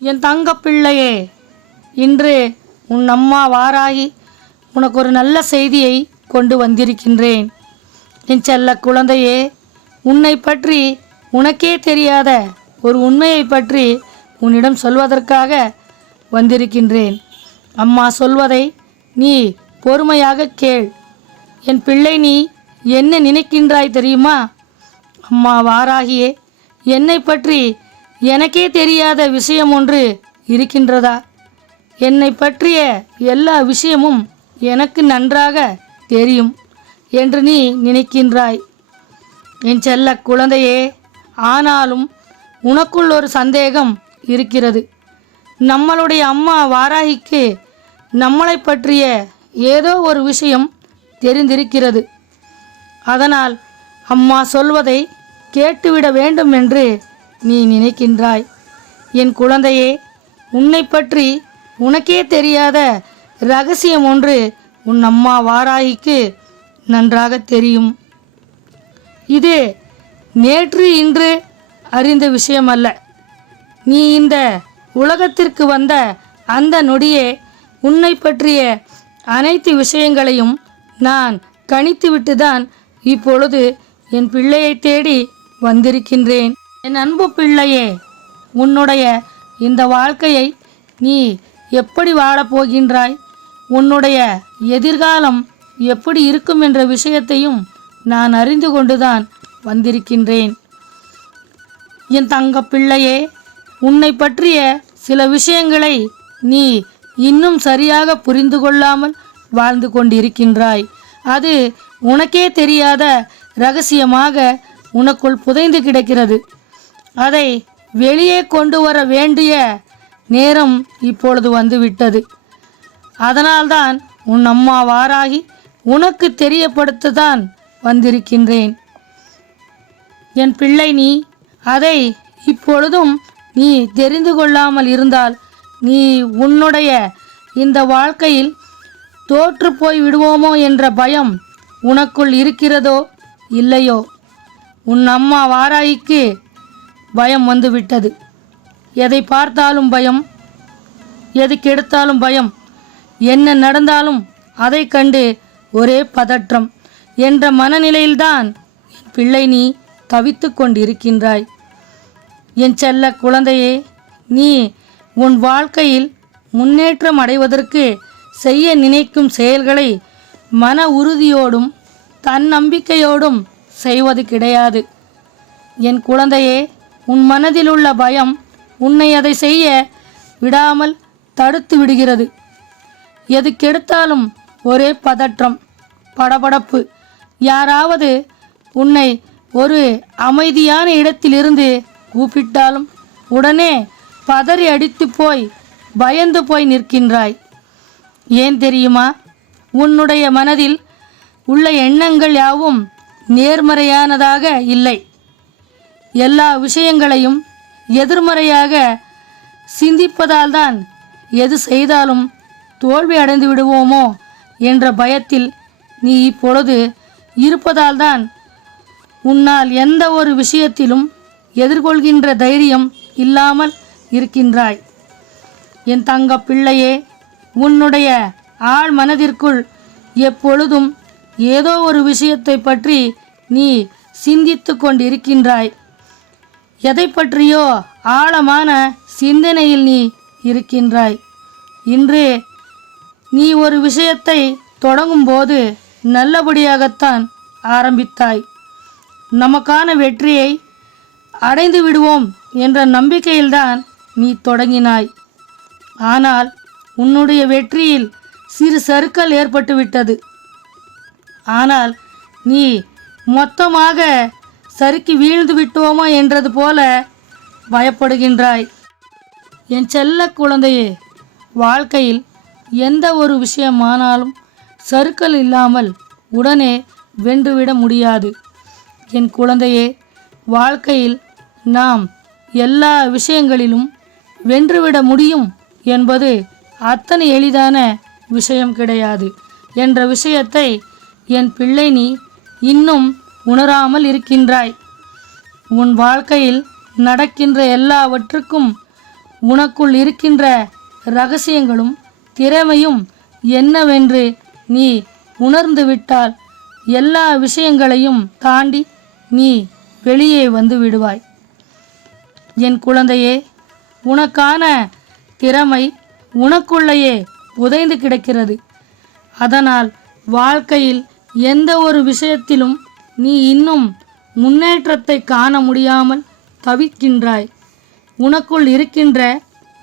என் தங்க பிள்ளையே இன்று உன் அம்மா வாராகி உனக்கு ஒரு நல்ல செய்தியை கொண்டு வந்திருக்கின்றேன். என் செல்ல குழந்தையே உன்னை பற்றி உனக்கே தெரியாத ஒரு உண்மையை பற்றி உன்னிடம் சொல்வதற்காக வந்திருக்கின்றேன். அம்மா சொல்வதை நீ பொறுமையாக கேள். என் பிள்ளை நீ என்ன நினைக்கின்றாய் தெரியுமா? அம்மா வாராகியே என்னை பற்றி எனக்கே தெரியாத விஷயம் ஒன்று இருக்கின்றதா? என்னை பற்றிய எல்லா விஷயமும் எனக்கு நன்றாக தெரியும் என்று நீ நினைக்கின்றாய். என் செல்ல குழந்தையே ஆனாலும் உனக்குள் ஒரு சந்தேகம் இருக்கிறது. நம்மளுடைய அம்மா வாராகிக்கு நம்மளை பற்றிய ஏதோ ஒரு விஷயம் தெரிந்திருக்கிறது. அதனால் அம்மா சொல்வதை கேட்டுவிட வேண்டும் என்று நீ நினைக்கின்றாய். என் குழந்தையே உன்னை பற்றி உனக்கே தெரியாத ரகசியம் ஒன்று உன் அம்மா வாராகிக்கு நன்றாக தெரியும். இது நேற்று இன்று அறிந்த விஷயம் அல்ல நீ இந்த உலகத்திற்கு வந்த அந்த நொடியே உன்னை பற்றிய அனைத்து விஷயங்களையும் நான் கணித்துவிட்டுதான் இப்பொழுது என் பிள்ளையை தேடி வந்திருக்கின்றேன். என் அன்பு பிள்ளையே உன்னுடைய இந்த வாழ்க்கையை நீ எப்படி வாழப்போகின்றாய் உன்னுடைய எதிர்காலம் எப்படி இருக்கும் என்ற விஷயத்தையும் நான் அறிந்து கொண்டுதான் வந்திருக்கின்றேன். என் தங்க பிள்ளையே உன்னை பற்றிய சில விஷயங்களை நீ இன்னும் சரியாக புரிந்து கொள்ளாமல் வாழ்ந்து கொண்டிருக்கின்றாய். அது உனக்கே தெரியாத ரகசியமாக உனக்குள் புதைந்து கிடக்கிறது. அதை வெளியே கொண்டு வர வேண்டிய நேரம் இப்பொழுது வந்துவிட்டது. அதனால்தான் உன் அம்மா வாராகி உனக்கு தெரியப்படுத்ததான் வந்திருக்கின்றேன். என் பிள்ளை நீ அதை இப்பொழுதும் நீ தெரிந்து கொள்ளாமல் இருந்தால் நீ உன்னுடைய இந்த வாழ்க்கையில் தோற்று போய் விடுவோமோ என்ற பயம் உனக்குள் இருக்கிறதோ இல்லையோ? உன் அம்மா வாராய்க்கு பயம் வந்துவிட்டது எதை பார்த்தாலும் பயம் எது கெடுத்தாலும் பயம் என்ன நடந்தாலும் அதை கண்டு ஒரே பதற்றம். என்ற மனநிலையில்தான் என் பிள்ளை நீ தவித்து கொண்டிருக்கின்றாய். என் செல்ல குழந்தையே நீ உன் வாழ்க்கையில் முன்னேற்றம் அடைவதற்கு செய்ய நினைக்கும் செயல்களை மன உறுதியோடும் தன்னம்பிக்கையோடும் செய்வது கிடையாது. என் குழந்தையே உன் மனதில் உள்ள பயம் உன்னை அதை செய்ய விடாமல் தடுத்து விடுகிறது. எதுக்கெடுத்தாலும் ஒரே பதற்றம் படபடப்பு. யாராவது உன்னை ஒரு அமைதியான இடத்திலிருந்து கூப்பிட்டாலும் உடனே பதறி அடித்து போய் பயந்து போய் நிற்கின்றாய். ஏன் தெரியுமா? உன்னுடைய மனதில் உள்ள எண்ணங்கள் யாவும் நேர்மறையானதாக இல்லை. எல்லா விஷயங்களையும் எதிர்மறையாக சிந்திப்பதால் தான் எது செய்தாலும் தோல்வி அடைந்து விடுவோமோ என்ற பயத்தில் நீ இப்பொழுது இருப்பதால்தான் உன்னால் எந்த ஒரு விஷயத்திலும் எதிர்கொள்கின்ற தைரியம் இல்லாமல் இருக்கின்றாய். என் தங்க பிள்ளையே உன்னுடைய ஆழ் மனதிற்குள் எப்பொழுதும் ஏதோ ஒரு விஷயத்தை பற்றி நீ சிந்தித்து கொண்டிருக்கின்றாய். எதை பற்றியோ ஆழமான சிந்தனையில் நீ இருக்கின்றாய். இன்று நீ ஒரு விஷயத்தை தொடங்கும்போது நல்லபடியாகத்தான் ஆரம்பித்தாய். நமக்கான வெற்றியை அடைந்து விடுவோம் என்ற நம்பிக்கையில்தான் நீ தொடங்கினாய். ஆனால் உன்னுடைய வெற்றியில் சிறு சறுக்கல் ஏற்பட்டுவிட்டது. ஆனால் நீ மொத்தமாக சறுக்கி வீழ்ந்து விட்டோமா என்றது போல பயப்படுகின்றாய். என் செல்ல குழந்தையே வாழ்க்கையில் எந்த ஒரு விஷயமானாலும் சறுக்கல் இல்லாமல் உடனே வென்றுவிட முடியாது. என் குழந்தையே வாழ்க்கையில் நாம் எல்லா விஷயங்களிலும் வென்றுவிட முடியும் என்பது அத்தனை எளிதான விஷயம் கிடையாது. என்ற விஷயத்தை என் பிள்ளை நீ இன்னும் உணராமல் இருக்கின்றாய். உன் வாழ்க்கையில் நடக்கின்ற எல்லாவற்றுக்கும் உனக்குள் இருக்கின்ற ரகசியங்களும் திறமையும் என்னவென்று நீ உணர்ந்துவிட்டால் எல்லா விஷயங்களையும் தாண்டி நீ வெளியே வந்து விடுவாய். என் குழந்தையே உனக்கான திறமை உனக்குள்ளேயே புதைந்து கிடக்கிறது. அதனால் வாழ்க்கையில் எந்த ஒரு விஷயத்திலும் நீ இன்னும் முன்னேற்றத்தை காண முடியாமல் தவிக்கின்றாய். உனக்குள் இருக்கின்ற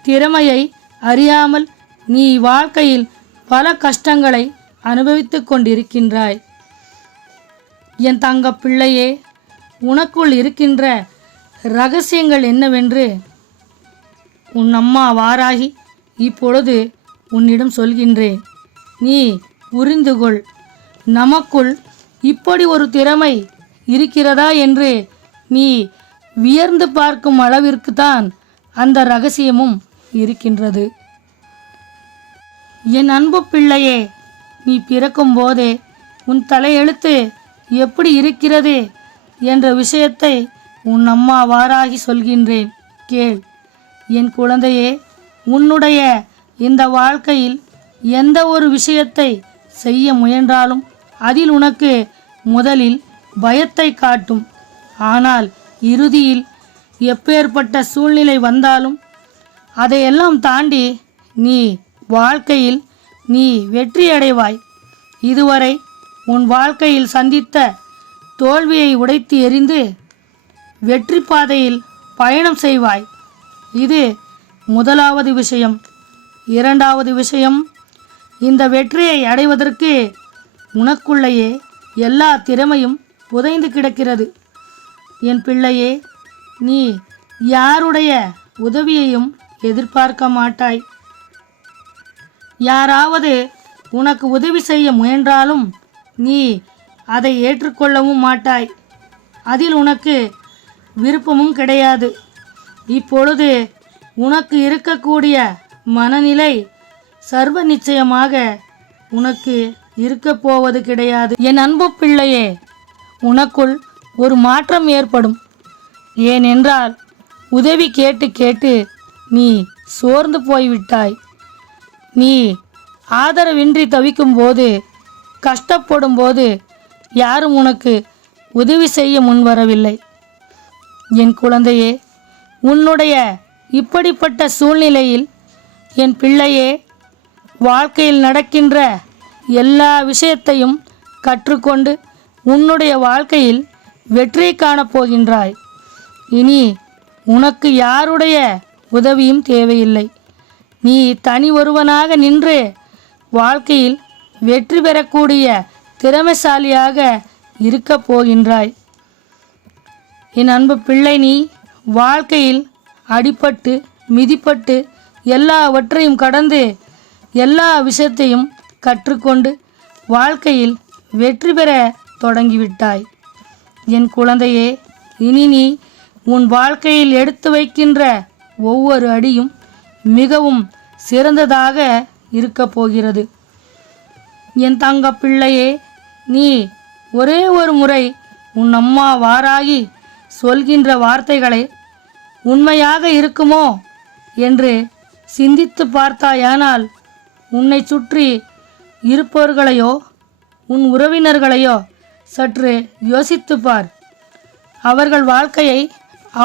திறமையை அறியாமல் நீ வாழ்க்கையில் பல கஷ்டங்களை அனுபவித்து கொண்டிருக்கின்றாய். என் தங்க பிள்ளையே உனக்குள் இருக்கின்ற ரகசியங்கள் என்னவென்று உன் அம்மா வாராகி இப்பொழுது உன்னிடம் சொல்கின்றேன். நீ புரிந்து கொள் நமக்குள் இப்படி ஒரு திறமை இருக்கிறதா என்று நீ வியர்ந்து பார்க்கும் அளவிற்கு தான் அந்த ரகசியமும் இருக்கின்றது. என் அன்பு பிள்ளையே நீ பிறக்கும் போதே உன் தலையெழுத்து எப்படி இருக்கிறது என்ற விஷயத்தை உன் அம்மா வாராகி சொல்கின்றேன். கேள். என் குழந்தையே உன்னுடைய இந்த வாழ்க்கையில் எந்த ஒரு விஷயத்தை செய்ய முயன்றாலும் அதில் உனக்கு முதலில் பயத்தை காட்டும். ஆனால் இறுதியில் எப்பேற்பட்ட சூழ்நிலை வந்தாலும் அதையெல்லாம் தாண்டி நீ வாழ்க்கையில் நீ வெற்றி அடைவாய் இதுவரை உன் வாழ்க்கையில் சந்தித்த தோல்வியை உடைத்து எறிந்து வெற்றி பாதையில் பயணம் செய்வாய். இது முதலாவது விஷயம். இரண்டாவது விஷயம் இந்த வெற்றியை அடைவதற்கு உனக்குள்ளேயே எல்லா திறமையும் புதைந்து கிடக்கிறது. என் பிள்ளையே நீ யாருடைய உதவியையும் எதிர்பார்க்க மாட்டாய். யாராவது உனக்கு உதவி செய்ய முயன்றாலும் நீ அதை ஏற்றுக்கொள்ளவும் மாட்டாய். அதில் உனக்கு விருப்பமும் கிடையாது. இப்பொழுது உனக்கு இருக்கக்கூடிய மனநிலை சர்வ நிச்சயமாக உனக்கு இருக்க போவது கிடையாது. என் அன்பு பிள்ளையே உனக்குள் ஒரு மாற்றம் ஏற்படும். ஏனென்றால் உதவி கேட்டு கேட்டு நீ சோர்ந்து போய்விட்டாய். நீ ஆதரவின்றி தவிக்கும் போது கஷ்டப்படும் போது யாரும் உனக்கு உதவி செய்ய முன்வரவில்லை. என் குழந்தையே உன்னுடைய இப்படிப்பட்ட சூழ்நிலையில் என் பிள்ளையே வாழ்க்கையில் நடக்கின்ற எல்லா விஷயத்தையும் கற்றுக்கொண்டு உன்னுடைய வாழ்க்கையில் வெற்றி காணப் போகின்றாய். இனி உனக்கு யாருடைய உதவியும் தேவையில்லை. நீ தனி ஒருவனாக நின்று வாழ்க்கையில் வெற்றி பெறக்கூடிய திறமைசாலியாக இருக்கப் போகின்றாய். என் அன்பு பிள்ளை நீ வாழ்க்கையில் அடிபட்டு மிதிப்பட்டு எல்லாவற்றையும் கடந்து எல்லா விஷயத்தையும் கற்றுக்கொண்டு வாழ்க்கையில் வெற்றி பெற தொடங்கிவிட்டாய். என் குழந்தையே இனி நீ உன் வாழ்க்கையில் எடுத்து வைக்கின்ற ஒவ்வொரு அடியும் மிகவும் சிறந்ததாக இருக்கப் போகிறது. என் தங்க பிள்ளையே நீ ஒரே ஒரு முறை உன் அம்மா வாராகி சொல்கின்ற வார்த்தைகளை உண்மையாக இருக்குமோ என்று சிந்தித்து பார்த்தாயானால் உன்னை சுற்றி இருப்பவர்களையோ உன் உறவினர்களையோ சற்று யோசித்துப்பார். அவர்கள் வாழ்க்கையை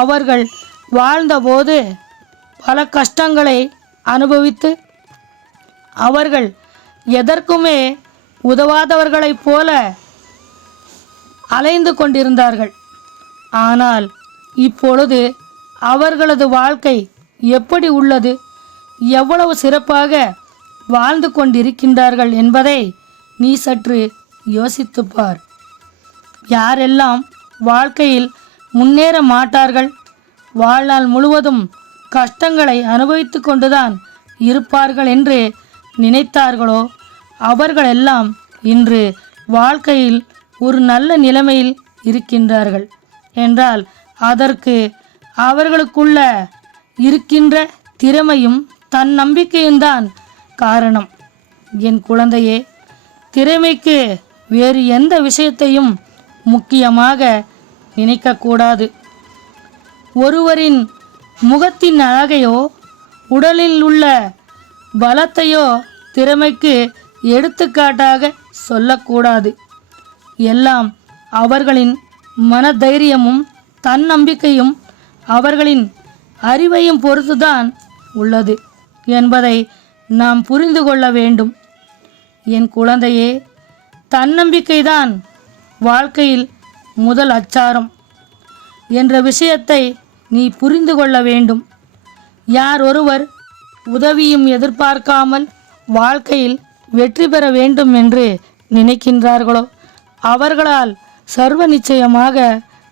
அவர்கள் வாழ்ந்தபோது பல கஷ்டங்களை அனுபவித்து அவர்கள் எதற்குமே உதவாதவர்களைப் போல அலைந்து கொண்டிருந்தார்கள். ஆனால் இப்பொழுது அவர்களது வாழ்க்கை எப்படி உள்ளது? எவ்வளவு சிறப்பாக வாழ்ந்து கொண்டிருக்கின்றார்கள் என்பதை நீ சற்று யோசித்துப்பார். யாரெல்லாம் வாழ்க்கையில் முன்னேற மாட்டார்கள் வாழ்நாள் முழுவதும் கஷ்டங்களை அனுபவித்து கொண்டுதான் இருப்பார்கள் என்று நினைத்தார்களோ அவர்களெல்லாம் இன்று வாழ்க்கையில் ஒரு நல்ல நிலைமையில் இருக்கின்றார்கள். என்றால் அதற்கு அவர்களுக்குள்ள இருக்கின்ற திறமையும் தன்னம்பிக்கையும் தான் காரணம். என் குழந்தையே திறமைக்கு வேறு எந்த விஷயத்தையும் முக்கியமாக நினைக்கக்கூடாது. ஒருவரின் முகத்தின் அழகையோ உடலில் உள்ள பலத்தையோ திறமைக்கு எடுத்துக்காட்டாக சொல்லக்கூடாது. எல்லாம் அவர்களின் மனதைரியமும் தன்னம்பிக்கையும் அவர்களின் அறிவையும் பொறுத்துதான் உள்ளது என்பதை நாம் புரிந்து கொள்ள வேண்டும். என் குழந்தையே தன்னம்பிக்கைதான் வாழ்க்கையில் முதல் அச்சாரம். என்ற விஷயத்தை நீ புரிந்து கொள்ள வேண்டும். யார் ஒருவர் உதவியும் எதிர்பார்க்காமல் வாழ்க்கையில் வெற்றி பெற வேண்டும் என்று நினைக்கின்றார்களோ அவர்களால் சர்வ நிச்சயமாக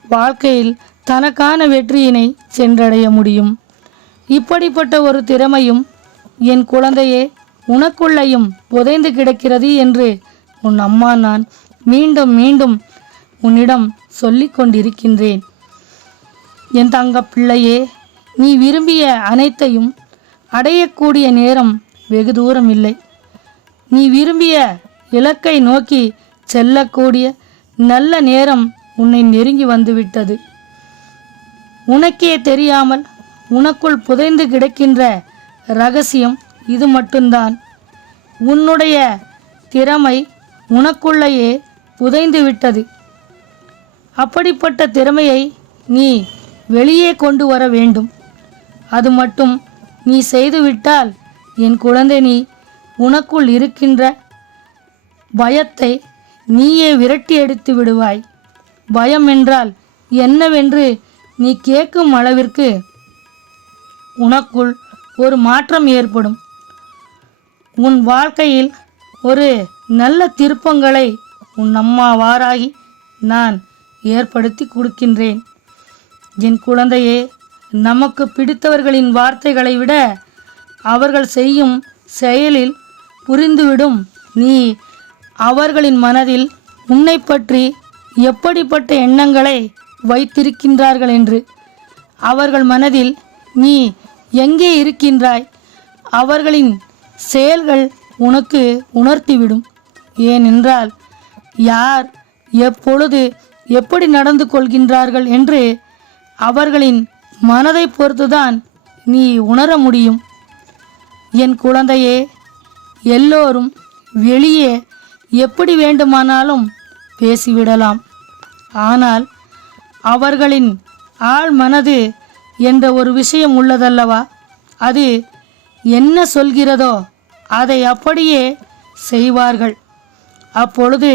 வாழ்க்கையில் தனக்கான வெற்றியினை சென்றடைய முடியும். இப்படிப்பட்ட ஒரு திறமையும் என் குழந்தையே உனக்குள்ளேயும் புதைந்து கிடக்கிறது என்று உன் அம்மா நான் மீண்டும் மீண்டும் உன்னிடம் சொல்லிக் கொண்டிருக்கின்றேன். என் தங்க பிள்ளையே நீ விரும்பிய அனைத்தையும் அடையக்கூடிய நேரம் வெகு தூரம் இல்லை. நீ விரும்பிய இலக்கை நோக்கி செல்லக்கூடிய நல்ல நேரம் உன்னை நெருங்கி வந்துவிட்டது. உனக்கே தெரியாமல் உனக்குள் புதைந்து கிடக்கின்ற ரகசியம் இது மட்டும்தான். உன்னுடைய திறமை உனக்குள்ளேயே புதைந்து விட்டது. அப்படிப்பட்ட திறமையை நீ வெளியே கொண்டு வர வேண்டும். அது மட்டும் நீ செய்துவிட்டால் என் குழந்தை நீ உனக்குள் இருக்கின்ற பயத்தை நீயே விரட்டி எடுத்து விடுவாய். பயம் என்றால் என்னவென்று நீ கேட்கும் அளவிற்கு உனக்குள் ஒரு மாற்றம் ஏற்படும். உன் வாழ்க்கையில் ஒரு நல்ல திருப்பங்களை உன் அம்மாவாராகி நான் ஏற்படுத்தி கொடுக்கின்றேன். என் குழந்தையே நமக்கு பிடித்தவர்களின் வார்த்தைகளை விட அவர்கள் செய்யும் செயலில் புரிந்துவிடும். நீ அவர்களின் மனதில் உன்னை பற்றி எப்படிப்பட்ட எண்ணங்களை வைத்திருக்கின்றார்கள் என்று. அவர்கள் மனதில் நீ எங்கே இருக்கின்றாய்? அவர்களின் செயல்கள் உனக்கு உணர்த்திவிடும். ஏனென்றால் யார் எப்பொழுது எப்படி நடந்து கொள்கின்றார்கள் என்று அவர்களின் மனதை பொறுத்துதான் நீ உணர முடியும். என் குழந்தையே எல்லோரும் வெளியே எப்படி வேண்டுமானாலும் பேசிவிடலாம். ஆனால் அவர்களின் ஆழ் மனது என்ற ஒரு விஷயம் உள்ளதல்லவா? அது என்ன சொல்கிறதோ அதை அப்படியே செய்வார்கள். அப்பொழுது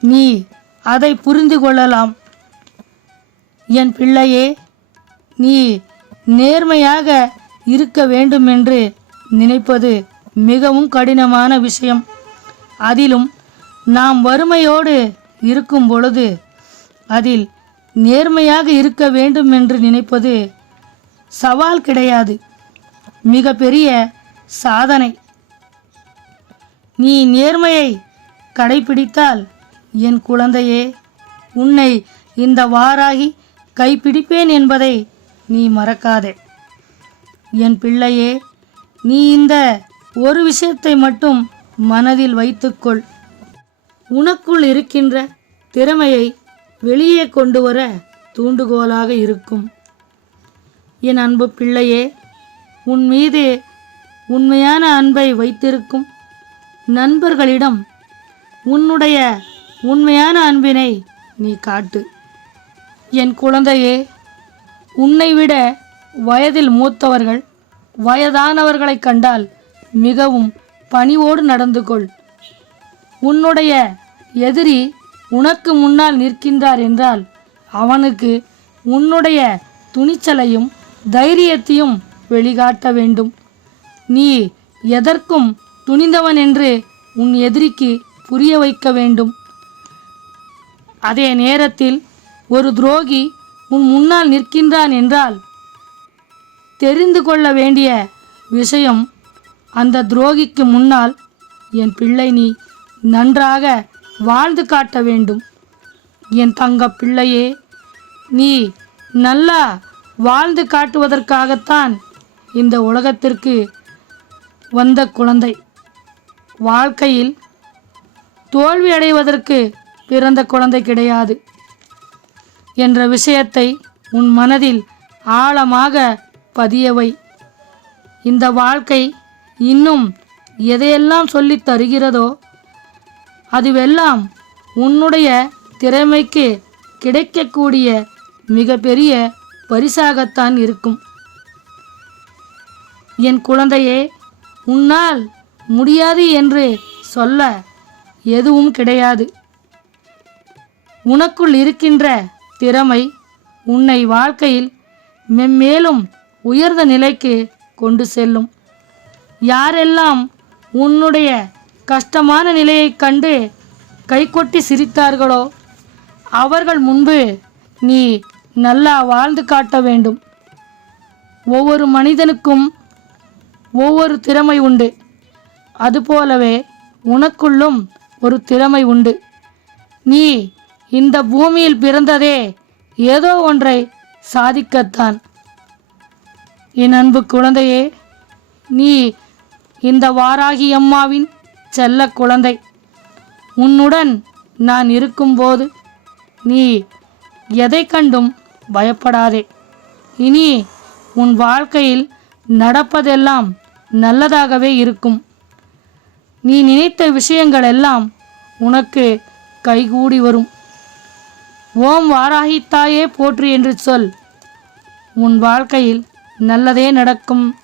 நீ அதை புரிந்து கொள்ளலாம். என் பிள்ளையே நீ நேர்மையாக இருக்க வேண்டும் என்று நினைப்பது மிகவும் கடினமான விஷயம். அதிலும் நாம் வறுமையோடு இருக்கும் பொழுது அதில் நேர்மையாக இருக்க வேண்டும் என்று நினைப்பது சவால் கிடையாது. மிக பெரிய சாதனை. நீ நேர்மையை கடைபிடித்தால் என் குழந்தையே உன்னை இந்த வாராகி கைப்பிடிப்பேன் என்பதை நீ மறக்காதே. என் பிள்ளையே நீ இந்த ஒரு விஷயத்தை மட்டும் மனதில் வைத்துக்கொள். உனக்குள் இருக்கின்ற திறமையை வெளியே கொண்டு வர தூண்டுகோலாக இருக்கும். என் அன்பு பிள்ளையே உன் மீது உண்மையான அன்பை வைத்திருக்கும் நண்பர்களிடம் உன்னுடைய உண்மையான அன்பினை நீ காட்டு. என் குழந்தையே உன்னை விட வயதில் மூத்தவர்கள் வயதானவர்களைக் கண்டால் மிகவும் பணிவோடு நடந்து கொள். உன்னுடைய எதிரி உனக்கு முன்னால் நிற்கின்றார் என்றால் அவனுக்கு உன்னுடைய துணிச்சலையும் தைரியத்தையும் வெளிகாட்ட வேண்டும். நீ எதற்கும் துணிந்தவன் என்று உன் எதிரிக்கு புரிய வைக்க வேண்டும். அதே நேரத்தில் ஒரு துரோகி உன் முன்னால் நிற்கின்றான் என்றால் தெரிந்து கொள்ள வேண்டிய விஷயம் அந்த துரோகிக்கு முன்னால் என் பிள்ளை நீ நன்றாக வாழ்ந்து காட்ட வேண்டும். என் தங்க பிள்ளையே நீ நல்லா வாழ்ந்து காட்டுவதற்காகத்தான் இந்த உலகத்திற்கு வந்த குழந்தை. வாழ்க்கையில் தோல்வி அடைவதற்கு பிறந்த குழந்தை கிடையாது என்ற விஷயத்தை உன் மனதில் ஆழமாக பதியவை. இந்த வாழ்க்கை இன்னும் எதையெல்லாம் சொல்லித் தருகிறதோ அதுவெல்லாம் உன்னுடைய திறமைக்கு கிடைக்கக்கூடிய மிகப்பெரிய பரிசாகத்தான் இருக்கும். என் குழந்தையே உன்னால் முடியாது என்று சொல்ல எதுவும் கிடையாது. உனக்குள் இருக்கின்ற திறமை உன்னை வாழ்க்கையில் மென்மேலும் உயர்ந்த நிலைக்கு கொண்டு செல்லும். யாரெல்லாம் உன்னுடைய கஷ்டமான நிலையைக் கண்டு கைகொட்டி சிரித்தார்களோ அவர்கள் முன்பு நீ நல்லா வாழ்ந்து காட்ட வேண்டும். ஒவ்வொரு மனிதனுக்கும் ஒவ்வொரு திறமை உண்டு. அதுபோலவே உனக்குள்ளும் ஒரு திறமை உண்டு. நீ இந்த பூமியில் பிறந்ததே ஏதோ ஒன்றை சாதிக்கத்தான். என் அன்பு குழந்தையே நீ இந்த வாராகி அம்மாவின் செல்ல குழந்தை. உன்னுடன் நான் இருக்கும்போது நீ எதை கண்டும் பயப்படாதே. இனி உன் வாழ்க்கையில் நடப்பதெல்லாம் நல்லதாகவே இருக்கும். நீ நினைத்த விஷயங்கள் எல்லாம் உனக்கு கைகூடி வரும். ஓம் வாராகி தாயே என்று சொல். உன் வாழ்க்கையில் நல்லதே நடக்கும்.